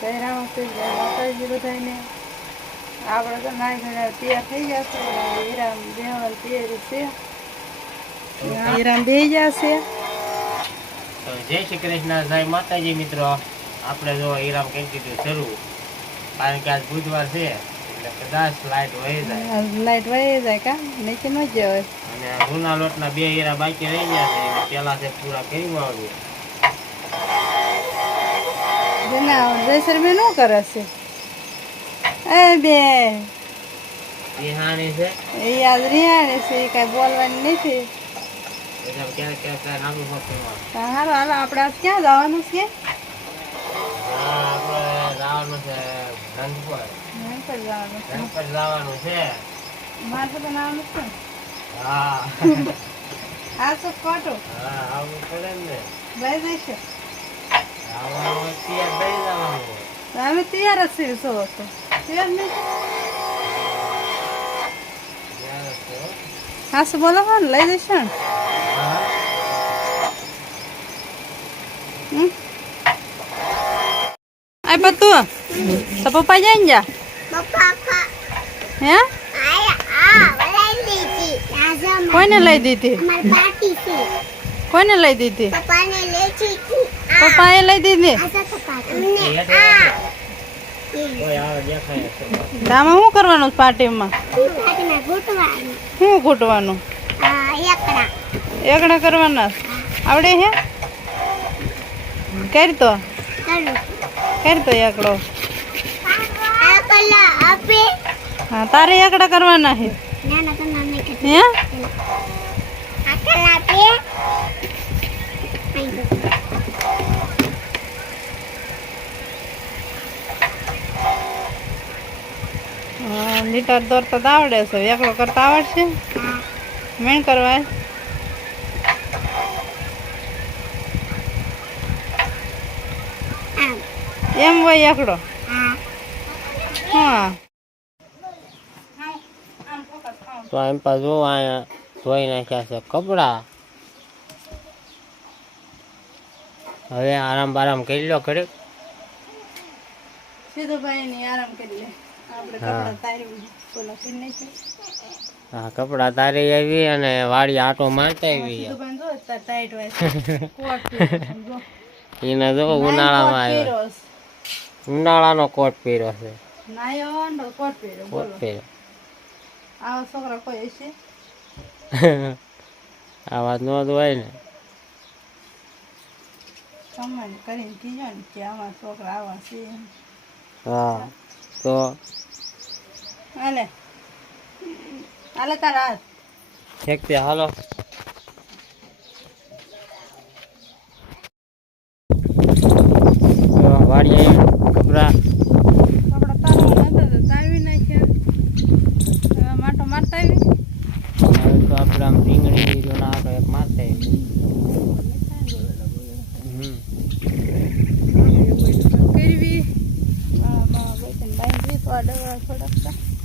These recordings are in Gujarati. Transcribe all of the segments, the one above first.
જય રામથી જય માતાજી બધાને. આપણે તો નાઈ ધોઈને તૈયાર થઈ જશે. હીરામ બેહવાની તૈયારી છે. હીરામ બેહી જશે. તો જય શ્રી કૃષ્ણ, જય માતાજી મિત્રો. આપણે જો હીરામ કહી દીધું શરૂ, કારણ કે આજ બુધવાર છે એટલે કદાચ લાઈટ વહી જાય. લાઈટ વહી જાય કા નીચે ન જવાય. અને જૂના લોટના 2 હીરા બાકી રહી ગયા છે, પેલા છે પૂરા કરી વાળું. જેના જયસર મેં ન કરે છે એ બે રિહાણી છે એ યાદ રિહાણી છે. એ કાંઈ બોલવાની નથી. એટલે ક્યાંક નાનું મોટું હાલો હાલો આપણે આજ ક્યાં જવાનું છે? આપણે જવાનું છે રંગપુર. રંગપુર જવાનું છે. મારે તો નામ છે. હા આ તો ખોટું. હા આવવું પડે ને. લઈ જઈશે. આવવાનું તૈયાર થઈ જવાનું. અમે તૈયાર જ છીએ. શું હતું તૈયાર નહીં? હા શું બોલો ને લઈ જઈશ ને. આ તું તો પપ્પા જાય ને જા હે કોઈને લઈ દીધી? કોઈને લઈ દીધી? પપ્પા એ લઈ દીધી. આમાં શું કરવાનું પાર્ટીમાં? શું ઘૂંટવાનું? એકડા કરવાના આવડે હે? કરી તો એકડો. હા તારે એકડા કરવાના હે હે? લીટર દોરતા તો આવડે છે. એકડો કરતા આવડશે? મેણ કરવા એમ હોય એકડો. હા તો એમ પાછું જો અહીંયા ધોઈ નાખ્યા છે કપડા. હવે આરામ બારામ કરી લો ઘરે. સીધુભાઈ ની આરામ કરી લે. આપણે કપડા તારી બોલો કરી નાખી. હા કપડા તારી આવી અને વાડી આટો મારતા આવી. સીધુભાઈ જો ટાઈટ હોય કોટ એને જો ઉનાળામાં આવ્યો. ઉનાળાનો કોટ પહેર્યો છે. નાયો કોટ પહેર્યો. કોટ પહેર્યો. આવા છોકરા કોઈ હશે? આ વાત નો હોય ને. કમાણી કરીને કીજો ને કે આવા છોકરા આવા છે. હા તો હાલે હાલે તારા હાથ ઠેકતે હાલો. વાડી કપડા તારવી નાખ્યા. માટો મારતા આવી. હવે તો આપણે આમ રીંગણી દીધું ના તો એક મારતા આવી.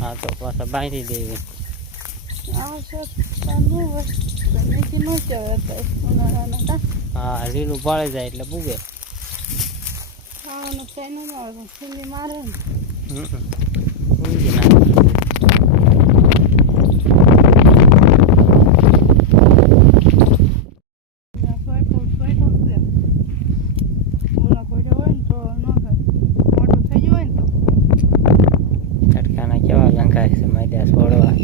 હા તો પાછા બાંધી દેવી. હા લીલું ભાળે જાય એટલે પૂગે. મારે તડકાના કેવા લંકાય છે માયદા છોડવા.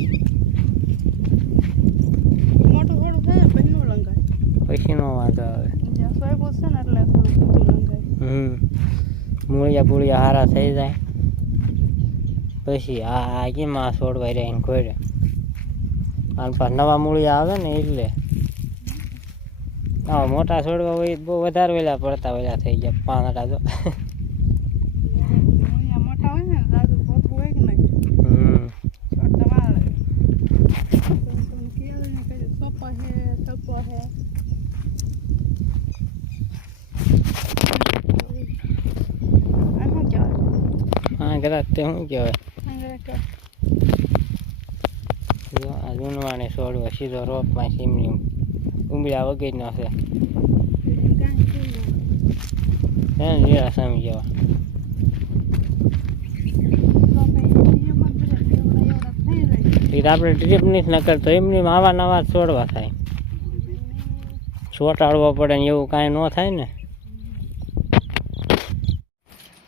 મોટું થોડું થાય પછી નો લંગાય. પછી નો વાંધો આવે. સોય છે ને એટલે થોડું લંગાય. મૂળિયા બુળિયા હારા થઈ જાય પછી આ કેમ આ છોડવા રહીને ખોડે. આને પાછ નવા મૂળિયા આવે ને એટલે આવા મોટા છોડવા હોય બહુ વધારે વેલા પડતા વેલા થઈ ગયા. પાંદડા જો મોટા હોય ને દાદુ પોતું હોય કે નહીં. સોપા હે ટપો હે. હા કદાચ તે શું કહેવાય? આ જૂનવાને છોડવા સીધો રોપમાં સીમની ઉમળ્યા વગરનો છે. લીલા સામી જેવા. આપણે ટ્રીપ નથી ન કરતો એમની આવા નવા છોડવા થાય, ચોટાડવા પડે ને એવું કાંઈ ન થાય ને.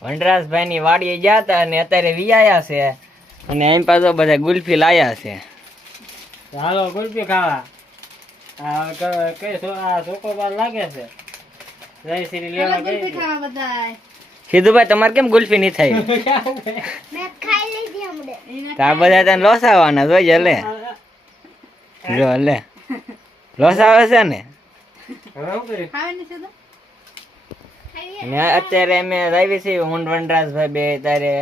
વનરાજભાઈ ની વાડીએ ગયા હતા અને અત્યારે વિયાયા છે અને એમ પાછો બધા ગુલ્ફી લાયા છે. હાલો ગુલ્ફી ખાવા. આ છોકરો બાર લાગે છે. જય શ્રી લેવા ગઈ છે. સીધુભાઈ તમારે કેમ ગુલ્ફી નહીં થઈ? આ બધા તને લોસાવાના જોઈ લે, જો લે લોસાવે છે ને. ને અત્યારે અમે આવી છીએ હું વનરાજભાઈ બે તારે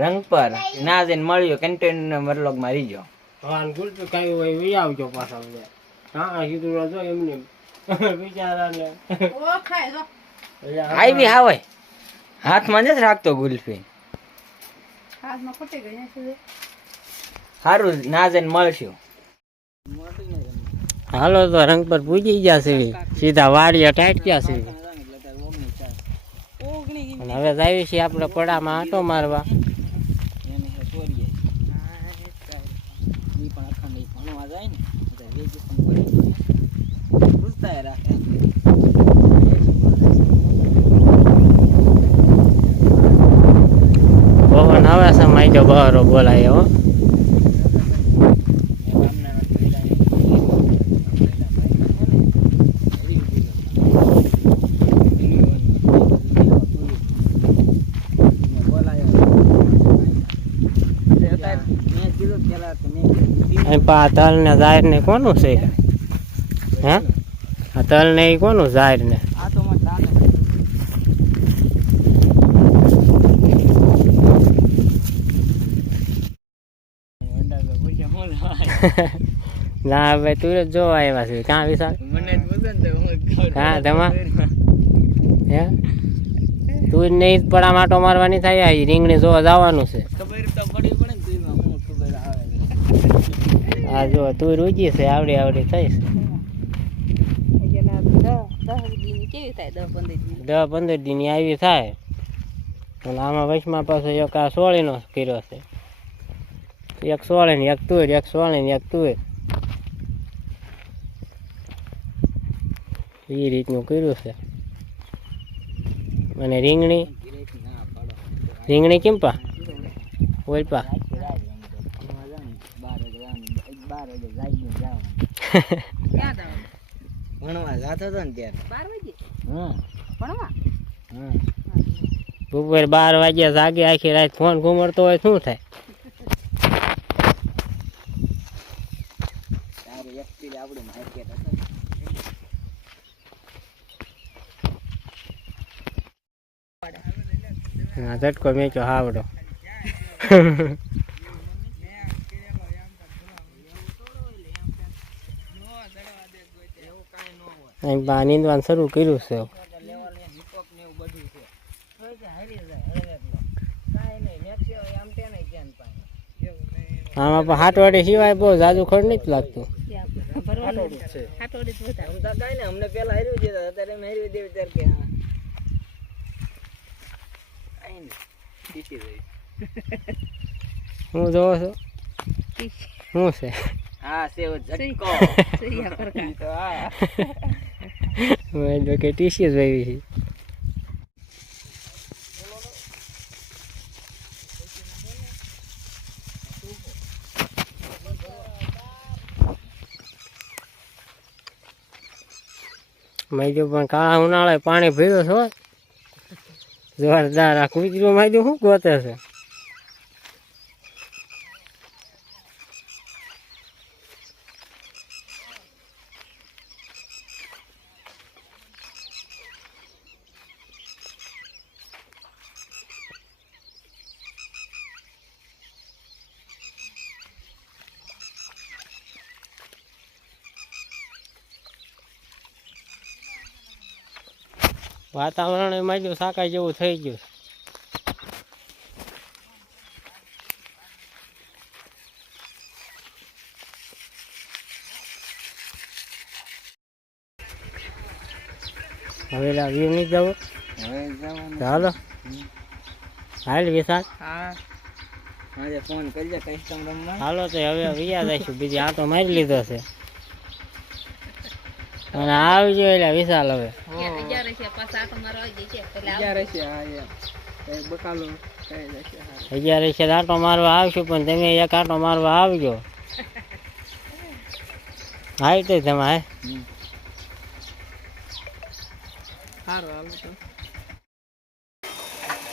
રંગ પર ના જઈને મળ્યો કેન્ટીન વર્લોગ માં રહી ગયો. ગુલ્ફી ખાવી હોય વી આવજો પાછા. હા સીધું જો એમને બિચારાને આવી આવે હાથમાં જ રાખતો ગુલ્ફી. સારું ના જઈને મળશું. હાલો તો રંગ પર પૂજી ગયા છે, સીધા વાડીએ ટાઈટ ગયા છે. અને હવે જાય છે આપણે પડામાં આંટો મારવા. પવન હવે સમય જો બહારો બોલાય હો. આ તલ ને જાહેર ને કોનું છે? હે આ તલ ને એ કોનું જાહેર ને? ના ભાઈ તું જ જોવા આવ્યા છે ક્યાં વિશાલ? હા તમા હે તું જ નહીં પડા માટો મારવાની થાય. રીંગણી જોવા જવાનું છે. હા જો તું રૂજી છે આવડી આવડી થઈશ. 10-15 દી ની આવી થાય. અને આમાં વચમાં પાછો એક આ સોળીનો કર્યો છે. એક સોળે ને એક તુર, એક સોળે ને એક તુર, એ રીતનું કર્યું છે. અને રીંગણી કેમ પા ઓલ પા ભણવા જાતો હતો ને ત્યારે. બપોર 12 વાગ્યા જાગે આખી રાત ફોન ઘુમડતો હોય શું થાય? હા ઝટકો મેચો હાવડો. નીંદવાનું શરૂ કર્યું છે. આમાં પણ હાટવાડી સિવાય બહુ જાજુ ખડ નથી લાગતું. અમને પેલા હાર્યું છે અત્યારે અમે હાર્યું દેવી ત્યારે હું જોવો છો શું છે? હા સેવ ઝટકો. મેં કે ટીસી જ આવી છે. મેં જો પણ કાળા ઉનાળે પાણી ભર્યું છો જોરદાર. આ કૂતરું માં શું ગોતે છે? વાતાવરણ એમાં જો સાકાય જેવું થઈ ગયું. હવે વ્યૂ નહીં જવું ચાલો. હાલ વિશાલ હા આજે ફોન કરજે કસ્ટમરમાં. હાલો તો હવે વિયા જઈશું, બીજી આટો મારી લીધો છે અને આવજો એટલે વિશાલ હવે બકાલો 11 છે આટો મારવા આવશું, પણ તમે એક આટો મારવા આવજો. હાઈ તો તમે હાય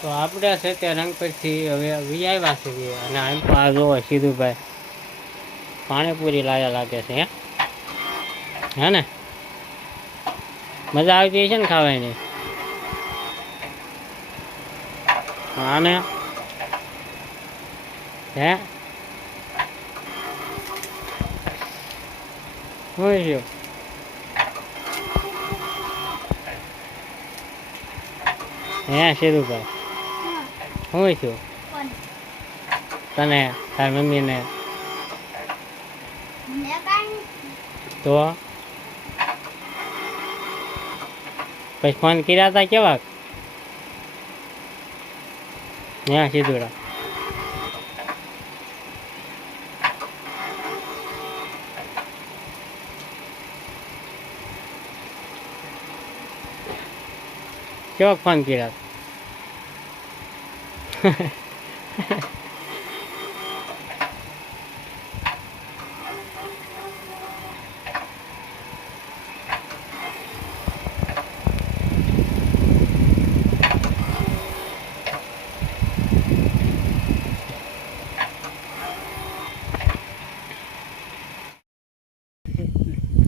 તો આપણે છે તે રંગપરથી હવે આવ્યા છીએ અને આમ તો આ જોવો સીધુભાઈ પાણીપુરી લાયા લાગે છે હે ને મજા આવતી છે ને ખાવાની. આને હે શું છે હે સીધુભાઈ શું છું તને તાર મમ્મીને તો પછી ફોન કર્યા હતા કેવા હે સીધુડા કેવો ફોન કર્યા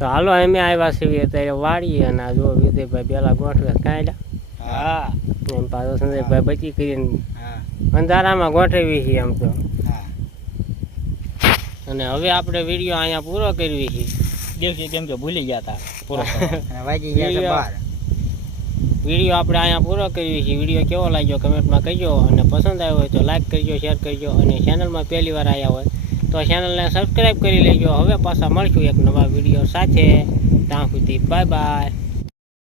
તો હાલો અમે આવ્યા છીએ અત્યારે વાડીએ અને આ જો વિજયભાઈ પેલા ગોઠવે કાંઈ હા એમ પાછો સંજયભાઈ બચી કરીને હા અંધારામાં ગોઠવી છીએ આમ તો. હા અને હવે આપણે વિડીયો અહીંયા પૂરો કરવી છે. દિવસે કેમ કે ભૂલી ગયા હતા પૂરો વાગી વિડીયો આપણે અહીંયા પૂરો કરવી છે. વિડીયો કેવો લાગ્યો કમેન્ટમાં કહેજો અને પસંદ આવ્યો હોય તો લાઈક કરજો, શેર કરજો અને ચેનલમાં પહેલી વાર આવ્યા હોય તો ચેનલને સબસ્ક્રાઈબ કરી લેજો. હવે પાછા મળશું એક નવા વિડીયો સાથે. ત્યાં સુધી બાય બાય.